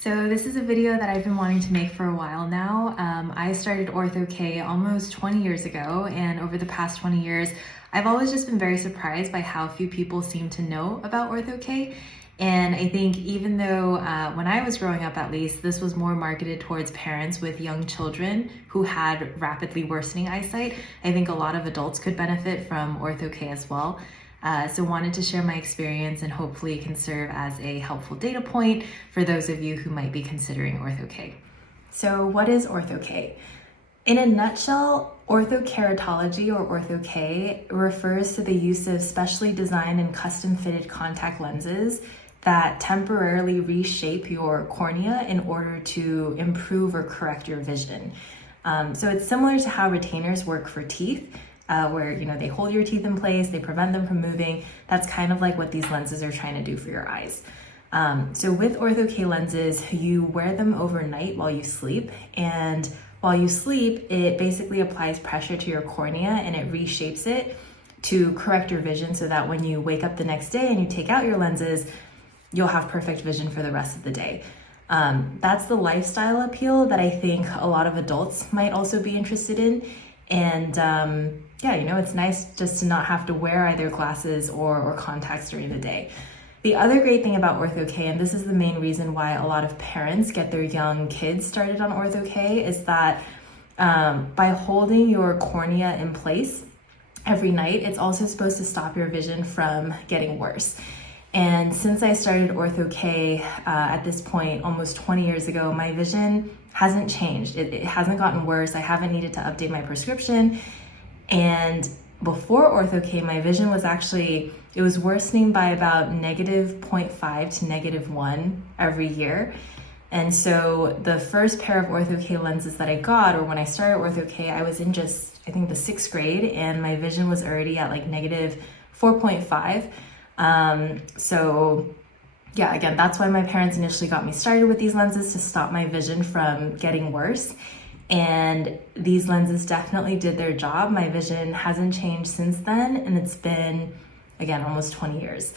So this is a video that I've been wanting to make for a while now. I started Ortho-K almost 20 years ago, and over the past 20 years, I've always just been very surprised by how few people seem to know about Ortho-K. And I think even though when I was growing up, at least, this was more marketed towards parents with young children who had rapidly worsening eyesight, I think a lot of adults could benefit from Ortho-K as well. So wanted to share my experience, and hopefully it can serve as a helpful data point for those of you who might be considering Ortho-K. So what is Ortho-K? In a nutshell, orthokeratology, or Ortho-K, refers to the use of specially designed and custom fitted contact lenses that temporarily reshape your cornea in order to improve or correct your vision. So it's similar to how retainers work for teeth, where they hold your teeth in place, they prevent them from moving. That's kind of like what these lenses are trying to do for your eyes. So with Ortho-K lenses, you wear them overnight while you sleep, and while you sleep, it basically applies pressure to your cornea and it reshapes it to correct your vision so that when you wake up the next day and you take out your lenses, you'll have perfect vision for the rest of the day. That's the lifestyle appeal that I think a lot of adults might also be interested in. And it's nice just to not have to wear either glasses or contacts during the day. The other great thing about Ortho-K, and this is the main reason why a lot of parents get their young kids started on Ortho-K, is that by holding your cornea in place every night, it's also supposed to stop your vision from getting worse. And since I started Ortho-K at this point, almost 20 years ago, my vision hasn't changed. It hasn't gotten worse. I haven't needed to update my prescription. And before Ortho-K, my vision was it was worsening by about -0.5 to -1 every year. And so the first pair of Ortho-K lenses that I got, or when I started Ortho-K, I was in I think the 6th grade, and my vision was already at like -4.5. Again, that's why my parents initially got me started with these lenses, to stop my vision from getting worse. And these lenses definitely did their job. My vision hasn't changed since then, and it's been, again, almost 20 years.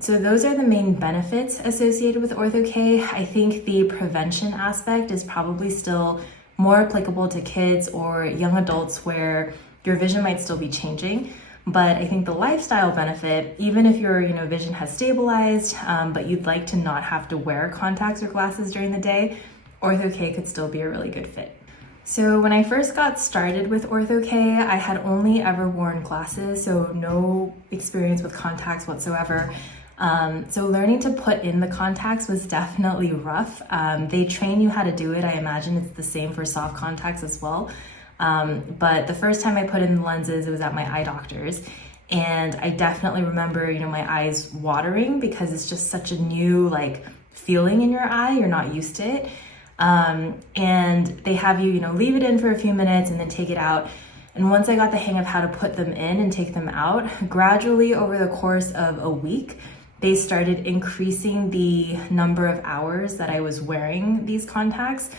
So those are the main benefits associated with Ortho-K. I think the prevention aspect is probably still more applicable to kids or young adults where your vision might still be changing. But I think the lifestyle benefit, even if your vision has stabilized, but you'd like to not have to wear contacts or glasses during the day, Ortho-K could still be a really good fit. So when I first got started with Ortho-K, I had only ever worn glasses, so no experience with contacts whatsoever. So learning to put in the contacts was definitely rough. They train you how to do it. I imagine it's the same for soft contacts as well. But the first time I put in the lenses, it was at my eye doctor's. And I definitely remember, my eyes watering because it's just such a new feeling in your eye. You're not used to it. And they have you, leave it in for a few minutes and then take it out. And once I got the hang of how to put them in and take them out, gradually over the course of a week, they started increasing the number of hours that I was wearing these contacts.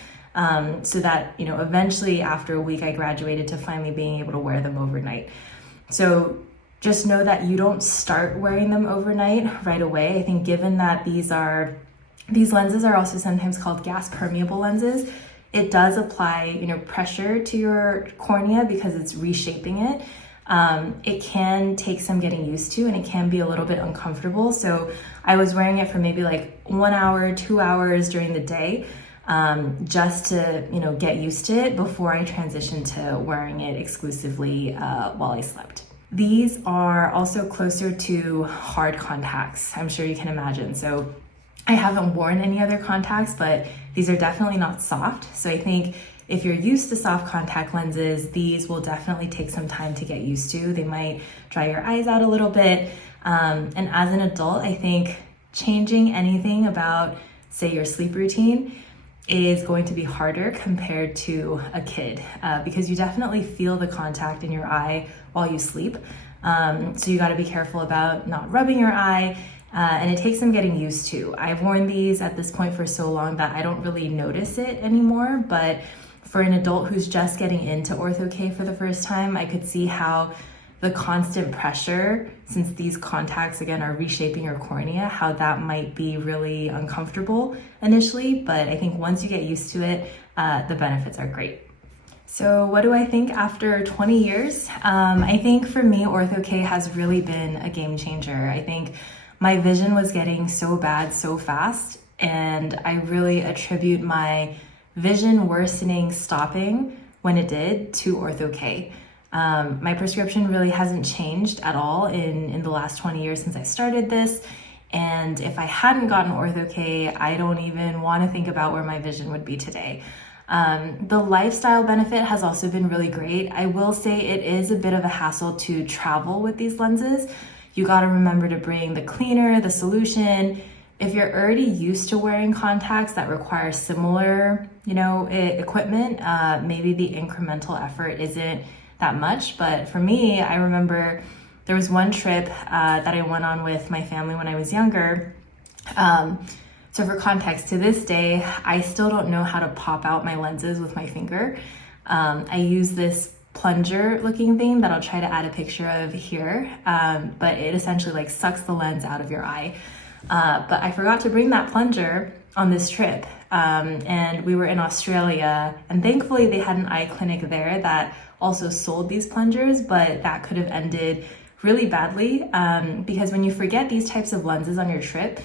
So that, eventually after a week, I graduated to finally being able to wear them overnight. So just know that you don't start wearing them overnight right away. I think given that these lenses are also sometimes called gas permeable lenses, it does apply, pressure to your cornea because it's reshaping it. It can take some getting used to, and it can be a little bit uncomfortable. So I was wearing it for maybe 1 hour, 2 hours during the day, just to, get used to it before I transitioned to wearing it exclusively while I slept. These are also closer to hard contacts, I'm sure you can imagine. So I haven't worn any other contacts, but these are definitely not soft. So I think if you're used to soft contact lenses, these will definitely take some time to get used to. They might dry your eyes out a little bit. And as an adult, I think changing anything about, say, your sleep routine is going to be harder compared to a kid because you definitely feel the contact in your eye while you sleep. So you got to be careful about not rubbing your eye, and it takes some getting used to. I've worn these at this point for so long that I don't really notice it anymore, but for an adult who's just getting into Ortho-K for the first time, I could see how the constant pressure, since these contacts again are reshaping your cornea, how that might be really uncomfortable initially, but I think once you get used to it, the benefits are great. So what do I think after 20 years? I think for me, Ortho-K has really been a game changer. I think my vision was getting so bad so fast, and I really attribute my vision worsening stopping when it did to Ortho-K. My prescription really hasn't changed at all in the last 20 years since I started this. And if I hadn't gotten Ortho-K, I don't even want to think about where my vision would be today. The lifestyle benefit has also been really great. I will say it is a bit of a hassle to travel with these lenses. You got to remember to bring the cleaner, the solution. If you're already used to wearing contacts that require similar, equipment, maybe the incremental effort isn't that much. But for me, I remember there was one trip that I went on with my family when I was younger. So for context, to this day, I still don't know how to pop out my lenses with my finger. I use this plunger looking thing that I'll try to add a picture of here, but it essentially sucks the lens out of your eye. But I forgot to bring that plunger on this trip, and we were in Australia, and thankfully they had an eye clinic there that also sold these plungers, but that could have ended really badly, because when you forget these types of lenses on your trip,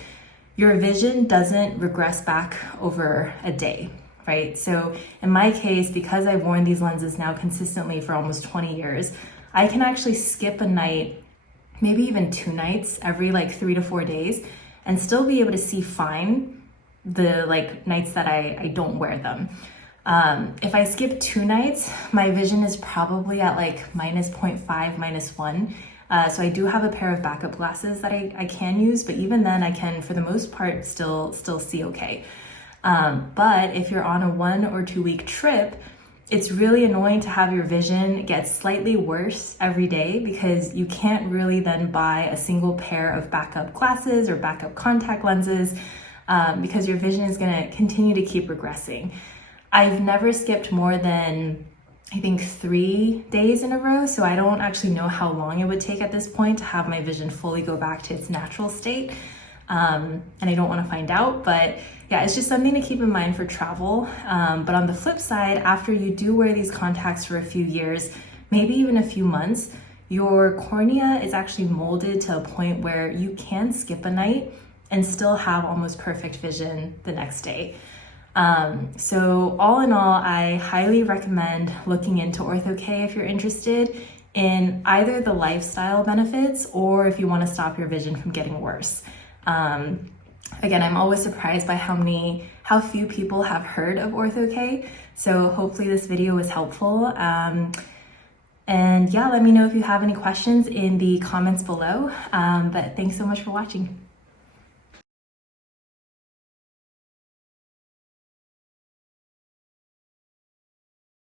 your vision doesn't regress back over a day, right? So in my case, because I've worn these lenses now consistently for almost 20 years, I can actually skip a night, maybe even 2 nights every 3 to 4 days, and still be able to see fine the nights that I don't wear them. If I skip 2 nights, my vision is probably at minus 0.5, minus 1. So I do have a pair of backup glasses that I can use, but even then I can, for the most part, still see okay. But if you're on a 1 or 2 week trip, it's really annoying to have your vision get slightly worse every day, because you can't really then buy a single pair of backup glasses or backup contact lenses, because your vision is gonna continue to keep regressing. I've never skipped more than, I think, 3 days in a row, so I don't actually know how long it would take at this point to have my vision fully go back to its natural state, and I don't want to find out, but yeah, it's just something to keep in mind for travel. But on the flip side, after you do wear these contacts for a few years, maybe even a few months, your cornea is actually molded to a point where you can skip a night and still have almost perfect vision the next day. So all in all, I highly recommend looking into Ortho-K if you're interested in either the lifestyle benefits or if you want to stop your vision from getting worse. Again, I'm always surprised by how few people have heard of Ortho-K. So hopefully this video was helpful. And yeah, let me know if you have any questions in the comments below. But thanks so much for watching.